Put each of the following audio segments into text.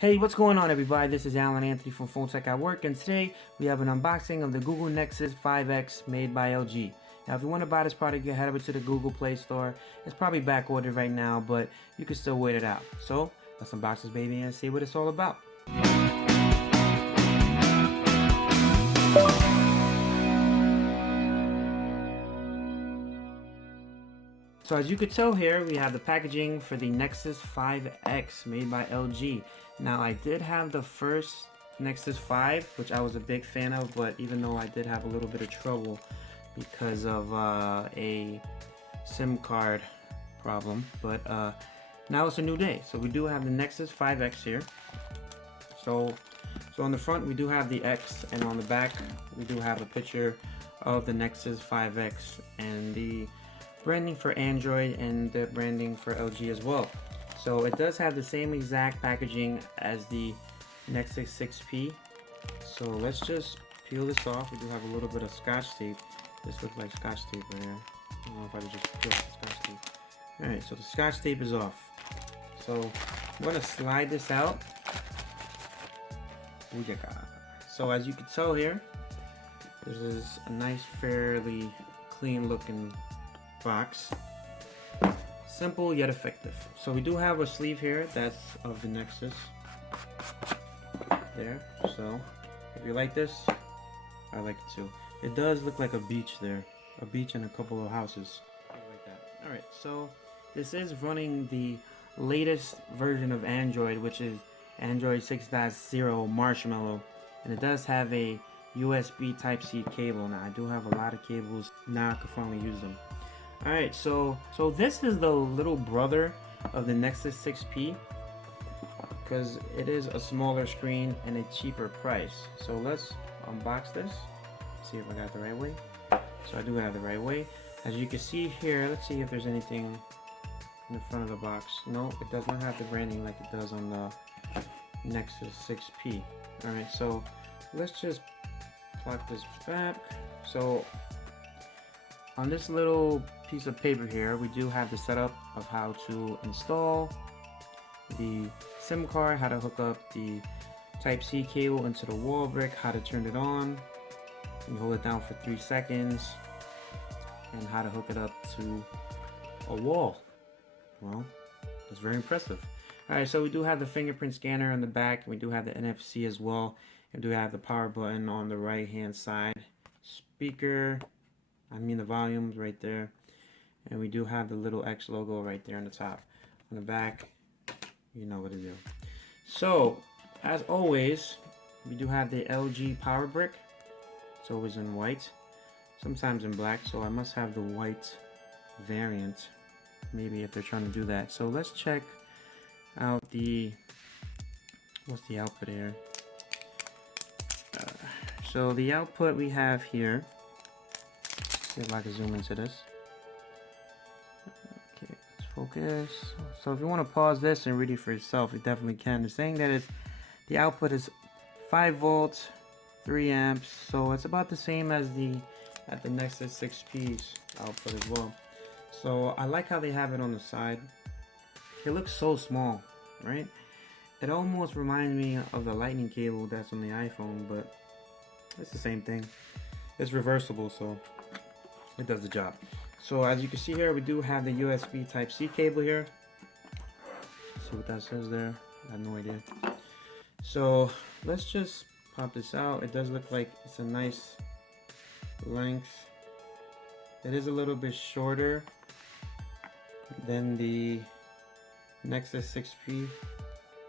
Hey, what's going on everybody? This is Alan Anthony from Phone Tech at Work, and today we have an unboxing of the Google Nexus 5X made by LG. Now if you want to buy this product, you head over to the Google Play Store. It's probably back ordered right now, but you can still wait it out. So let's unbox this baby and see what it's all about. So as you could tell here, we have the packaging for the Nexus 5X made by LG. Now I did have the first Nexus 5, which I was a big fan of, but even though I did have a little bit of trouble because of a SIM card problem, but now it's a new day. So we do have the Nexus 5X here. So on the front we do have the X, and on the back we do have a picture of the Nexus 5X and the branding for Android and the branding for LG as well. So it does have the same exact packaging as the Nexus 6P. So let's just peel this off. We do have a little bit of scotch tape. This looks like scotch tape right here. I don't know if I could just peel off the scotch tape. Alright, so the scotch tape is off. So I'm going to slide this out. So as you can tell here, this is a nice, fairly clean looking box. Simple yet effective. So we do have a sleeve here that's of the Nexus there. So if you like this, I like it too. It does look like a beach there, a beach and a couple of houses like that. All right, so this is running the latest version of Android, which is Android 6.0 Marshmallow, and it does have a USB Type-C cable. Now I do have a lot of cables, now I can finally use them. Alright, so this is the little brother of the Nexus 6P, because it is a smaller screen and a cheaper price. So let's unbox this, see if I got it the right way. So I do have it the right way. As you can see here, let's see if there's anything in the front of the box. No, it does not have the branding like it does on the Nexus 6P. Alright, so let's just plop this back. So on this little piece of paper here, we do have the setup of how to install the SIM card, how to hook up the Type-C cable into the wall brick, how to turn it on, you hold it down for 3 seconds, and how to hook it up to a wall. Well, that's very impressive. Alright, so we do have the fingerprint scanner on the back, we do have the NFC as well, and we do have the power button on the right hand side, speaker, the volume's right there, and we do have the little X logo right there on the top. On the back, you know what to do. So as always, we do have the LG power brick. It's always in white, sometimes in black, so I must have the white variant, maybe, if they're trying to do that. So let's check out what's the output here. So the output we have here, see if I can zoom into this. Okay, let's focus. So if you want to pause this and read it for yourself, you definitely can. They're saying that the output is 5 volts, 3 amps, so it's about the same as at the Nexus 6P's output as well. So I like how they have it on the side. It looks so small, right? It almost reminds me of the lightning cable that's on the iPhone, but it's the same thing. It's reversible, so it does the job. So as you can see here, we do have the USB Type-C cable here. See what that says there? I have no idea. So let's just pop this out. It does look like it's a nice length. It is a little bit shorter than the Nexus 6P,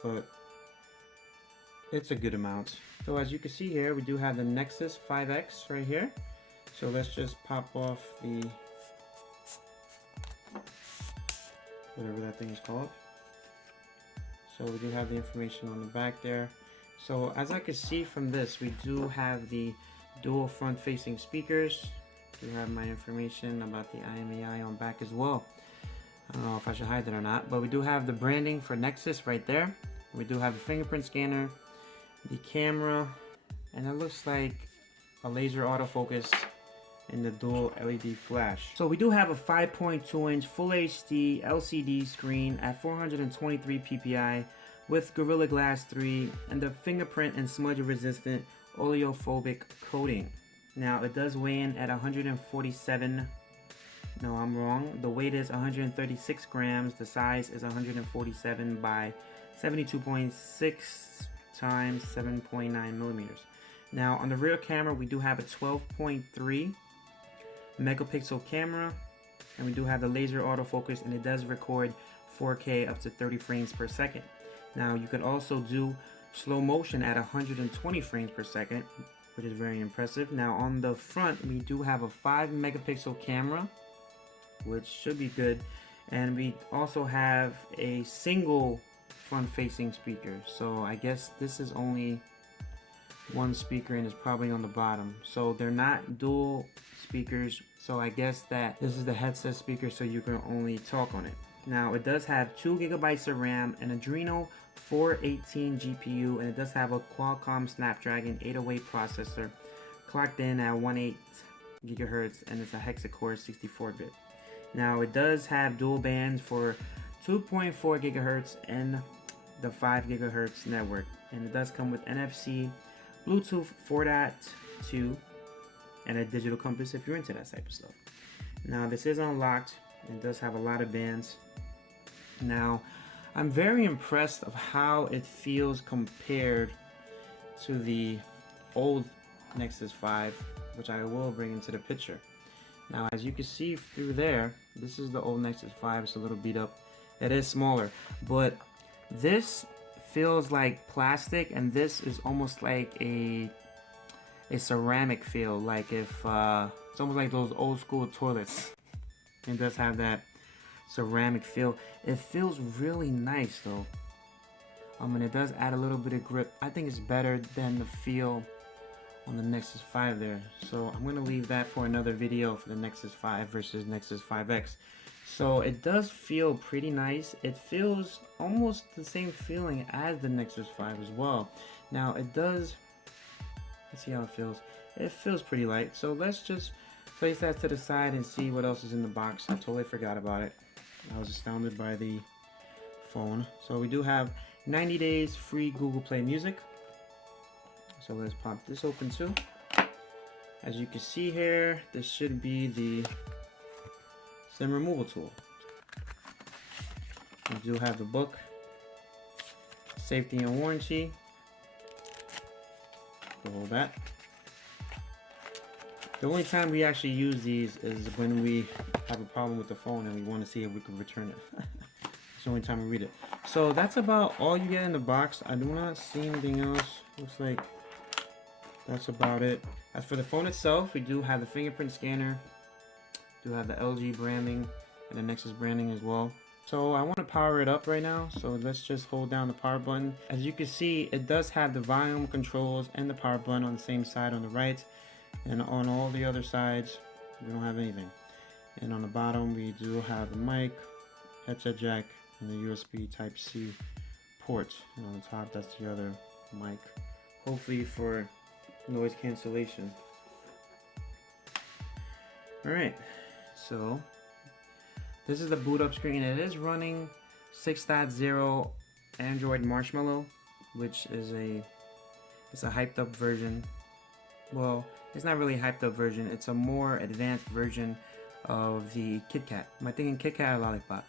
but it's a good amount. So as you can see here, we do have the Nexus 5X right here. So let's just pop off the, whatever that thing is called. So we do have the information on the back there. So as I can see from this, we do have the dual front facing speakers. We have my information about the IMEI on back as well. I don't know if I should hide that or not, but we do have the branding for Nexus right there. We do have the fingerprint scanner, the camera, and it looks like a laser autofocus in the dual LED flash. So we do have a 5.2 inch full HD LCD screen at 423 ppi with Gorilla Glass 3 and the fingerprint and smudge resistant oleophobic coating. Now it does weigh in at 147. No, I'm wrong. The weight is 136 grams. The size is 147 by 72.6 times 7.9 millimeters. Now on the rear camera, we do have a 12.3 megapixel camera, and we do have the laser autofocus, and it does record 4K up to 30 frames per second. Now you can also do slow motion at 120 frames per second, which is very impressive. Now on the front, we do have a 5 megapixel camera, which should be good, and we also have a single front facing speaker. So I guess this is only one speaker and is probably on the bottom, so they're not dual speakers. So I guess that this is the headset speaker, so you can only talk on it. Now it does have 2 gigabytes of RAM, an Adreno 418 GPU, and it does have a Qualcomm Snapdragon 808 processor clocked in at 18 gigahertz, and it's a hexa-core 64-bit. Now it does have dual bands for 2.4 gigahertz and the 5 gigahertz network, and it does come with NFC, Bluetooth 4.2, and a digital compass if you're into that type of stuff. Now this is unlocked. It does have a lot of bands. Now I'm very impressed of how it feels compared to the old Nexus 5, which I will bring into the picture. Now as you can see through there, this is the old Nexus 5. It's a little beat up. It is smaller, but this feels like plastic, and this is almost like a ceramic feel, like if it's almost like those old school toilets. It does have that ceramic feel. It feels really nice though. And it does add a little bit of grip. I think it's better than the feel on the Nexus 5 there. So I'm gonna leave that for another video for the Nexus 5 versus Nexus 5X. So it does feel pretty nice. It feels almost the same feeling as the Nexus 5 as well. Now it does, let's see how it feels. It feels pretty light. So let's just place that to the side and see what else is in the box. I totally forgot about it. I was astounded by the phone. So we do have 90 days free Google Play Music. So let's pop this open too. As you can see here, this should be the SIM removal tool. We do have the book, safety and warranty. We'll hold that. The only time we actually use these is when we have a problem with the phone and we want to see if we can return it. It's the only time we read it. So that's about all you get in the box. I do not see anything else. Looks like that's about it. As for the phone itself, we do have the fingerprint scanner, do have the LG branding and the Nexus branding as well. So I want to power it up right now, so let's just hold down the power button. As you can see, it does have the volume controls and the power button on the same side on the right, and on all the other sides we don't have anything. And on the bottom we do have the mic, headset jack, and the USB Type-C port, and on the top that's the other mic, hopefully for noise cancellation. Alright, so this is the boot up screen. It is running 6.0 Android Marshmallow, which is it's a hyped up version. Well, it's not really a hyped up version, it's a more advanced version of the KitKat. Am I thinking KitKat or Lollipop?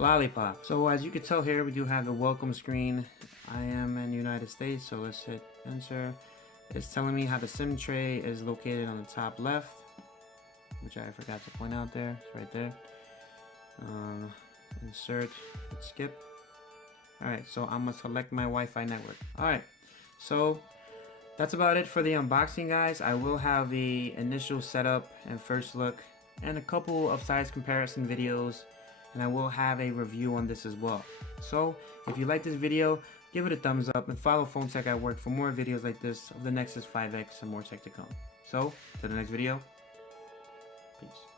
Lollipop. So as you can tell here, we do have the welcome screen. I am in the United States, so let's hit enter. It's telling me how the SIM tray is located on the top left, which I forgot to point out there. It's right there. Insert, hit skip. Alright, so I'm gonna select my Wi-Fi network. Alright, so that's about it for the unboxing, guys. I will have the initial setup and first look and a couple of size comparison videos, and I will have a review on this as well. So if you like this video, give it a thumbs up and follow Phone Tech at Work for more videos like this of the Nexus 5X and more tech to come. So, to the next video, peace.